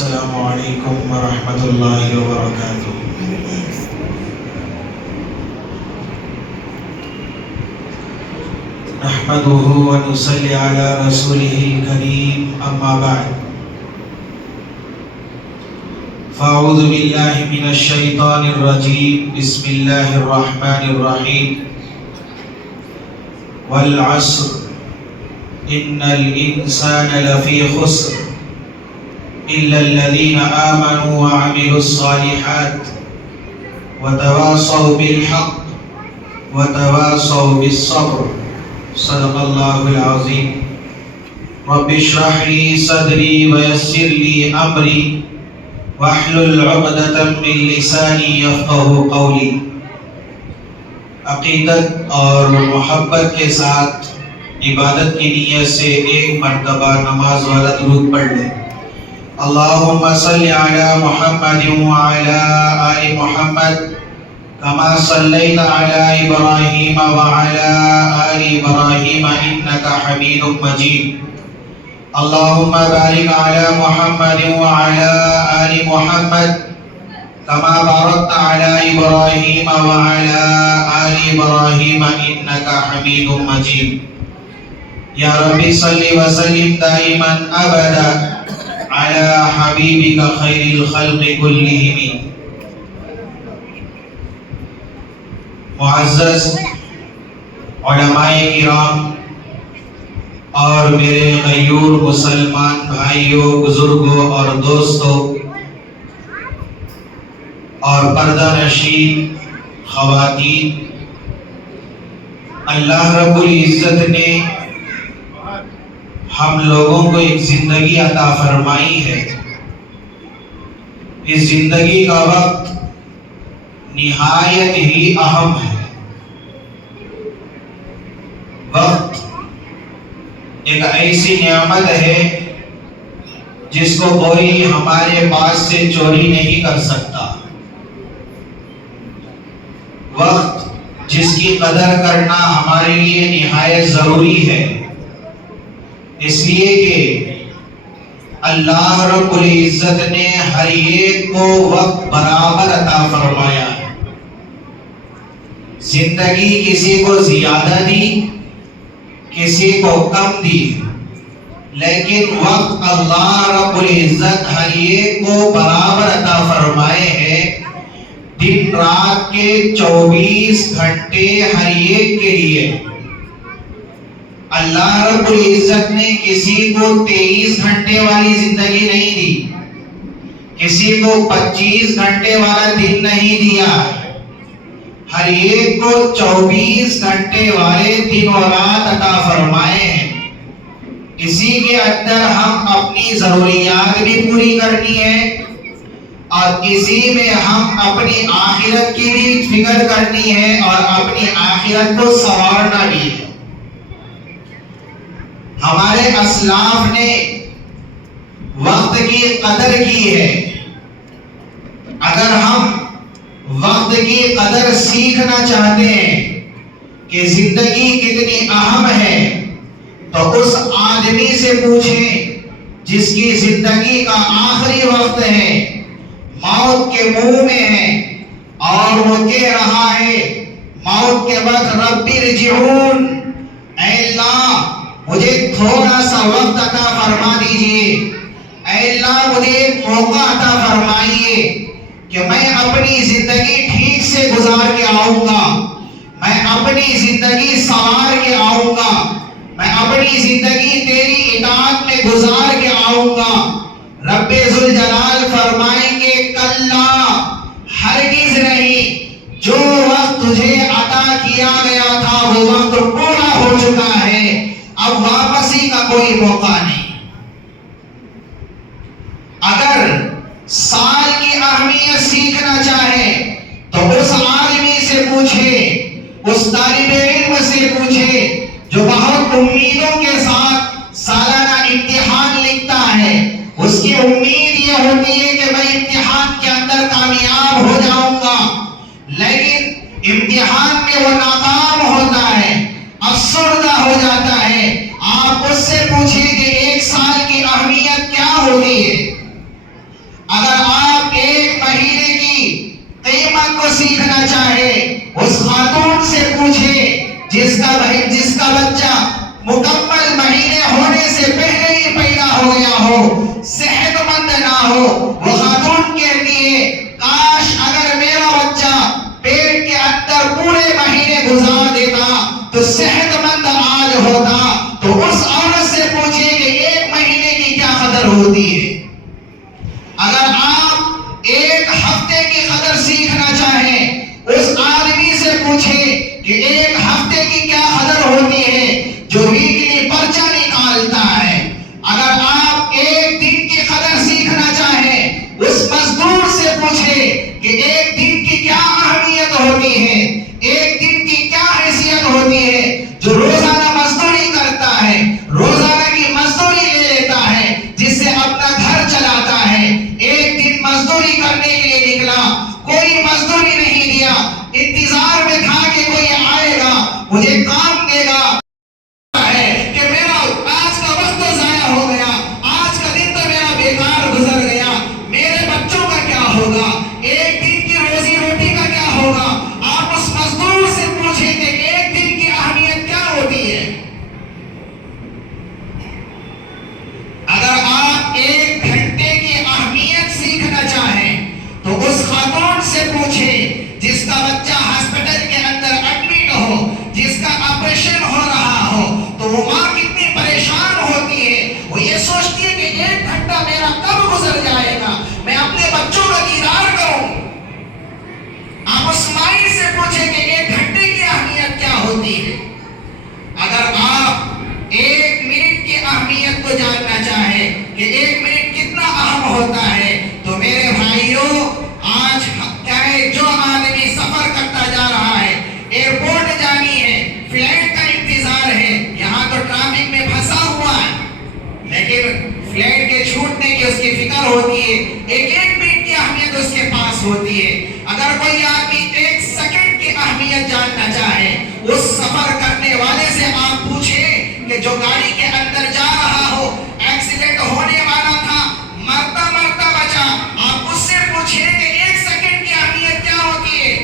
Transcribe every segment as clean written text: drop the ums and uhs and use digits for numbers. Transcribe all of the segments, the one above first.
السلام علیکم ورحمۃ اللہ وبرکاتہ۔ نحمده ونصلي على رسوله الكريم اما بعد فاعوذ باللہ من الشیطان الرجیم بسم اللہ الرحمن الرحیم والعصر ان الانسان لفی خسر إلا الذين آمنوا وعملوا الصالحات وتواصوا بالحق وتواصوا بالصبر صدق الله العظيم۔ رب اشرح لي صدري ويسر لي أمري واحلل عقدة من لساني يفقهوا قولي۔ عقیدت اور محبت کے ساتھ عبادت کی نیت سے ایک مرتبہ نماز والا درود پڑھ لیں۔ اللہم صلی علی محمد وعلی آل محمد کما صلیت علی ابراہیم وعلی آل ابراہیم انکا حمید مجید۔ اللہم بارک علی محمد وعلی آل محمد کما بارکت علی ابراہیم وعلی آل ابراہیم انکا حمید مجید۔ یا رب صلی وسلم دائما ابدا علی حبیبک خیر الخلق کلہم۔ معزز علماء کرام اور میرے غیور مسلمان بھائیوں، بزرگوں اور دوستوں اور پردہ نشین خواتین، اللہ رب العزت نے ہم لوگوں کو ایک زندگی عطا فرمائی ہے۔ اس زندگی کا وقت نہایت ہی اہم ہے۔ وقت ایک ایسی نعمت ہے جس کو کوئی ہمارے پاس سے چوری نہیں کر سکتا۔ وقت جس کی قدر کرنا ہمارے لیے نہایت ضروری ہے، اس لیے کہ اللہ رب العزت نے ہر ایک کو وقت برابر عطا فرمایا ہے۔ زندگی کسی کو زیادہ دی، کسی کو کم دی، لیکن وقت اللہ رب العزت ہر ایک کو برابر عطا فرمائے ہیں۔ دن رات کے 24 گھنٹے ہر ایک کے لیے۔ اللہ رب العزت نے کسی کو 23 گھنٹے والی زندگی نہیں دی، کسی کو 25 گھنٹے والا دن نہیں دیا، ہر ایک کو 24 گھنٹے والے دن و رات عطا فرمائے ہیں۔ اسی کے اندر ہم اپنی ضروریات بھی پوری کرنی ہے اور اسی میں ہم اپنی آخرت کی بھی فکر کرنی ہے اور اپنی آخرت کو سنوارنا بھی ہے۔ ہمارے اسلاف نے وقت کی قدر کی ہے۔ اگر ہم وقت کی قدر سیکھنا چاہتے ہیں کہ زندگی کتنی اہم ہے، تو اس آدمی سے پوچھیں جس کی زندگی کا آخری وقت ہے، موت کے منہ میں ہے، اور وہ کہہ رہا ہے موت کے وقت رب ارجعون، اے اللہ مجھے تھوڑا سا وقت عطا فرما دیجئے، اے اللہ مجھے ایک موقع عطا فرمائیے کہ میں اپنی زندگی ٹھیک سے گزار کے آؤں گا، میں اپنی زندگی سنوار کے آؤں گا، میں اپنی زندگی تیری اطاعت میں گزار کے آؤں گا۔ رب ذوالجلال فرمائیں گے کلا، ہرگز نہیں، جو وقت تجھے عطا کیا گیا تھا وہ وقت پورا ہو چکا ہے، اب واپسی کا کوئی موقع نہیں۔ اگر سال کی اہمیت سیکھنا چاہے تو اس آدمی سے پوچھے، اس طالب علم سے پوچھے جو بہت امیدوں کے ساتھ سالانہ امتحان لکھتا ہے۔ اس کی امید یہ ہوتی ہے کہ میں امتحان کے اندر کامیاب ہو جاؤں گا، لیکن امتحان میں وہ ناکام ہوتا ہے، افسردہ ہو جاتا ہے۔ آپ اس سے پوچھیں کہ ایک سال کی اہمیت کیا ہوتی ہے۔ سیکھنا چاہے اس خاتون سے پوچھے جس کا بچہ مکمل مہینے ہونے سے پہلے ہی پیدا ہو گیا ہو، صحت مند نہ ہو، وہ خاتون کہتی ہے کاش اگر میرا بچہ پیٹ کے اندر پورے مہینے گزار دیتا تو صحت مند آج ہوتا۔ تو اس عورت سے پوچھے کہ ایک مہینے کی کیا قدر ہوتی ہے۔ اگر آپ ایک ہفتے کی قدر سیکھنا چاہیں اس آدمی سے پوچھیں کہ ایک ہفتے کی کیا قدر ہوتی ہے جو ویکلی پرچہ نکالتا ہے۔ اگر آپ ایک دن کی قدر سیکھنا چاہیں اس مزدور سے پوچھیں کہ ایک دن کی کیا اہمیت ہوتی ہے، ایک دن کی کیا حیثیت ہوتی ہے۔ جو روزانہ مزدوری کرتا ہے، روزانہ کی مزدوری لے لیتا ہے جس سے اپنا گھر چلاتا ہے، ایک دن مزدوری کرنے کے لیے نکلا، کوئی مزدوری نہیں دیا، انتظار میں تھا کہ کوئی آئے گا مجھے کام دے گا، کہ میرا آج کا وقت تو ضائع ہو گیا، آج کا دن تو میرا بیکار گزر گیا، میرے بچوں کا کیا ہوگا، ایک دن کی روزی روٹی کا کیا ہوگا۔ آپ اس مزدور سے پوچھیں کہ ایک دن کی اہمیت کیا ہوتی ہے۔ اگر آپ ایک گھنٹے کی اہمیت سیکھنا چاہیں تو اس خاتون سے پوچھیں جس کا بچہ ہاسپٹل کے اندر ایڈمٹ ہو، جس کا آپریشن ہو رہا ہو، تو وہ ماں کتنی پریشان ہوتی ہے۔ وہ یہ سوچتی ہے کہ ایک گھنٹہ میرا کب گزر جائے گا، میں اپنے بچوں کا دیدار کروں۔ آپ اس مائی سے پوچھیں کہ ایک گھنٹے کی اہمیت کیا ہوتی ہے۔ اگر آپ ایک منٹ کی اہمیت کو جاننا چاہیں کہ ایک منٹ کتنا اہم ہوتا ہے، تو میرے بھائیوں آج کیا ہے، جو آدمی سفر کرتا جا رہا ہے، ایئرپورٹ جانی ہے، فلائٹ کا انتظار ہے، یہاں تو ٹریفک میں پھنسا ہوا ہے، لیکن فلائٹ کے چھوٹنے کی اس کی فکر ہوتی ہے، ایک ایک منٹ کی اہمیت اس کے پاس ہوتی ہے۔ اگر کوئی آدمی ایک سیکنڈ کی اہمیت جاننا چاہے اس سفر کرنے والے سے آپ پوچھیں کہ جو گاڑی کے اندر جا رہا ہو، ایکسیڈنٹ ہونے والا تھا، مرتا مرتا بچا، آپ اس سے پوچھیں کہ ایک سیکنڈ کی اہمیت کیا ہوتی ہے،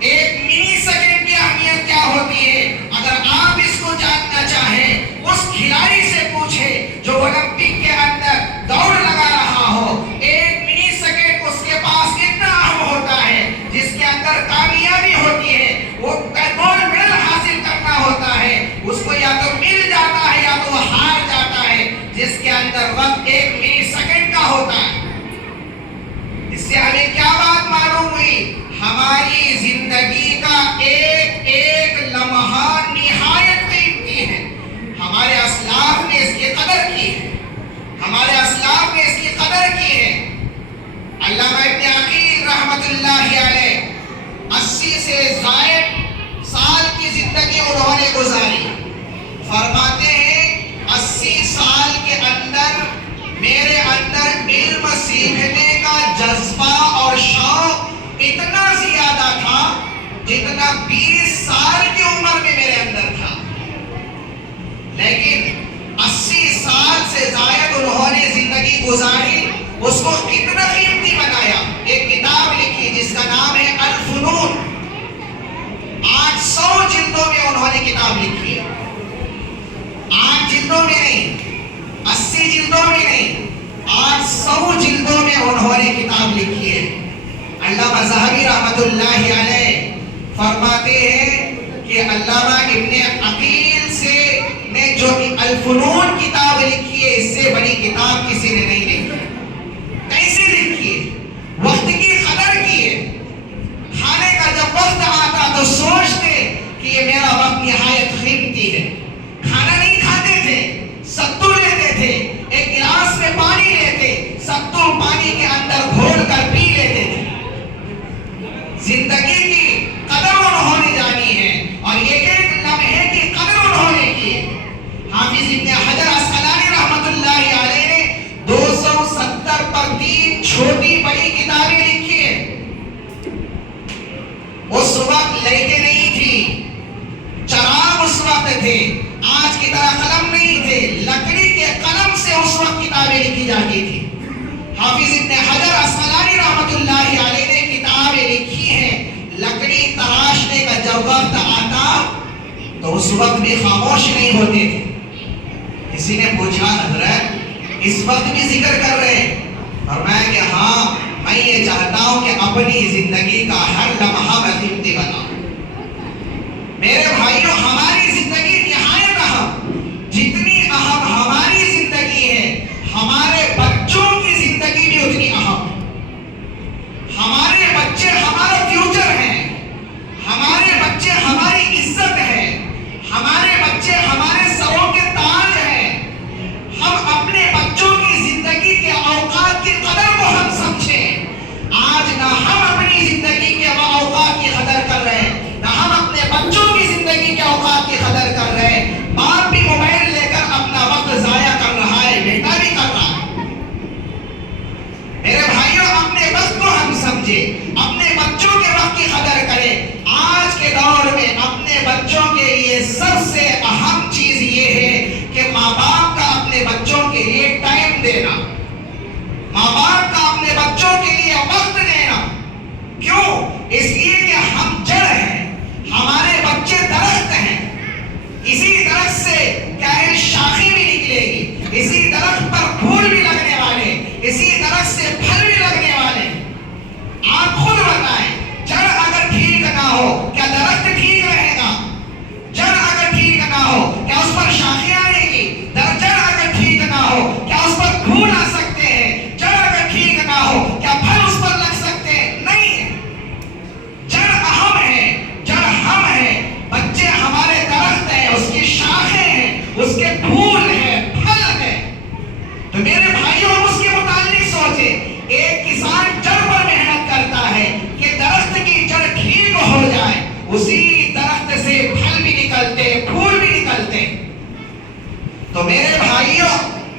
ایک منی سیکنڈ کی اہمیت کیا ہوتی ہے۔ اگر آپ اس کو جاننا چاہیں اس کھلاڑی سے پوچھیں جو اولمپک کے اندر دوڑ لگا رہا ہو، ایک منی سیکنڈ اس کے پاس کتنا اہم ہوتا ہے، جس کے اندر کامیابی ہوتی ہے، وہ گولڈ میڈل حاصل کرنا ہوتا ہے، اس کو یا تو مل جاتا ہے یا تو وہ ہار جاتا ہے، جس کے اندر وقت ایک منی سیکنڈ کا ہوتا ہے۔ اس سے ہمیں کیا بات معلوم ہوئی؟ ہماری زندگی کا ایک ایک لمحہ نہایت قیمتی ہے۔ ہمارے اسلاف نے اس کی قدر کی ہے، ہمارے اسلاف نے اس کی قدر کی ہے۔ علامہ ابن عقیل رحمت اللہ علیہ 80 سے زائد سال کی زندگی انہوں نے گزاری، فرماتے ہیں 80 سال کے اندر میرے اندر علم سیکھنے کا جذبہ اور شوق اتنا زیادہ تھا جتنا 20 سال کی عمر میں میرے اندر تھا، لیکن 80 سال سے زائد انہوں نے زندگی گزاری، اس کو کتنا قیمتی بنایا۔ ایک کتاب لکھی جس کا نام ہے الفنون، 800 جلدوں میں انہوں نے کتاب لکھی ہے، 8 جلدوں میں نہیں، 80 جلدوں میں نہیں، 800 جلدوں میں انہوں نے کتاب لکھی ہے۔ علامہ ذہبی رحمت اللہ علیہ فرماتے ہیں کہ علامہ ابن عقیل سے نے جو الفنون کتاب لکھی ہے اس سے بڑی کتاب کسی نے نہیں لکھی۔ کیسے لکھی ہے؟ وقت کی قدر کی ہے۔ کھانے کا جب وقت آتا تو سوچتے کہ یہ میرا وقت نہایت قیمتی ہے، کھانا نہیں کھاتے تھے، ستو لیتے تھے، ایک گلاس میں پانی لیتے، ستو پانی کے اندر گھول کر پی لیتے تھے۔ زندگی کی قدر انہوں نے جانی ہے اور ایک ایک لمحے کی قدر انہوں نے کی ہے۔ حافظ ابن حجر عسقلانی رحمت اللہ علیہ نے 270 تو اس وقت بھی خاموش نہیں ہوتے تھے. کسی نے پوچھا حضرت اس وقت بھی ذکر کر رہے ہیں؟ فرمایا کہ ہاں میں یہ چاہتا ہوں کہ اپنی زندگی کا ہر لمحہ میں قیمتی بناؤں. میرے بھائیوں ہماری زندگی نہایت اہم، جتنی اہم ہماری زندگی ہے ہمارے بچوں کی زندگی بھی اتنی اہم. ہمارے بچے ہمارا فیوچر ہیں، ہمارے بچے ہماری عزت ہے، ہمارے بچے ہمارے سروں کے تاج ہیں. ہم اپنے بچوں کی زندگی کے اوقات کی قدر کو ہم سمجھیں. آج نہ ہم اپنی زندگی کے اوقات کی قدر کر رہے ہیں، نہ ہم اپنے بچوں کی زندگی کے اوقات کی قدر کر رہے ہیں. باپ بھی موبائل لے کر اپنا وقت ضائع کر رہا ہے، بیٹا بھی کر رہا ہے. میرے بھائیوں اپنے وقت کو ہم سمجھیں، اپنے بچوں کے وقت کی قدر کریں. آج کے دور میں اپنے بچوں کے لیے سب سے اہم چیز یہ ہے کہ ماں باپ کا اپنے بچوں کے لیے ٹائم دینا، ماں باپ کا اپنے بچوں کے لیے وقت دینا. کیوں؟ اس لیے کہ ہم جڑ ہیں، ہمارے بچے درخت ہیں. اسی درخت سے کیا ہے شاخیں بھی نکلے گی، اسی درخت پر پھول بھی لگنے والے، اسی درخت سے پھل بھی لگنے والے. آپ خود بتائیں جڑ اگر ٹھیک نہ ہو کیا درخت ٹھیک رہے گا؟ جڑ اگر ٹھیک نہ ہو کیا اس پر شاخیں آئیں گی؟ جڑ اگر ٹھیک نہ ہو کیا اس پر پھول آ سکتے ہیں؟ جڑ اگر ٹھیک نہ ہو کیا پھل اس پر لگ سکتے ہیں؟ نہیں. جڑ اہم ہے، جڑ ہم ہیں، بچے ہمارے درخت ہیں، اس کی شاخیں ہیں، اس کے پھول ہیں، پھل ہیں. تو میرے بھائیوں ہم اس کے متعلق سوچیں. ایک کسان جڑ پر محنت کرتا ہے کہ درخت کی جڑ ٹھیک ہو جائے، اسی درخت سے پھل بھی نکلتے، پھول بھی نکلتے. تو میرے بھائیوں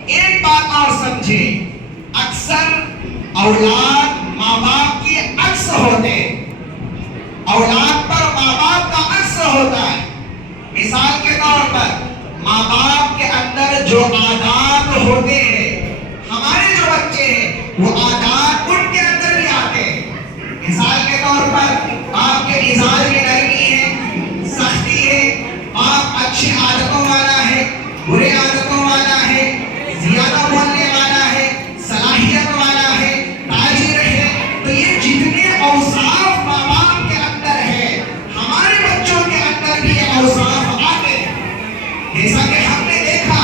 ایک بات اور سمجھیں، اکثر اولاد ماں باپ کی عکس ہوتے ہیں، اولاد پر ماں باپ کا عکس ہوتا ہے. مثال کے طور پر ماں باپ کے اندر جو عادات ہوتے ہیں، ہمارے جو بچے ہیں وہ عادات ان کے اندر بھی آتے ہیں. مثال کے طور پر آپ کے مزاج میں نرمی ہے، سختی ہے، آپ اچھی عادتوں والا ہے، برے عادتوں والا ہے، زیادہ بولنے والا ہے، صلاحیت والا ہے، تاجر ہے. تو یہ جتنے اوصاف ماں باپ کے اندر ہے ہمارے بچوں کے اندر بھی یہ اوصاف آتے ہیں. جیسا کہ ہم نے دیکھا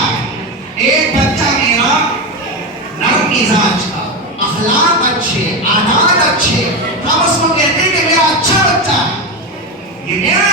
ایک بچہ میرا نرم مزاج کا، اخلاق اچھے، عادات اچھے، ہم اس کو کہتے ہیں کہ میرا اچھا بچہ ہے، یہ میرا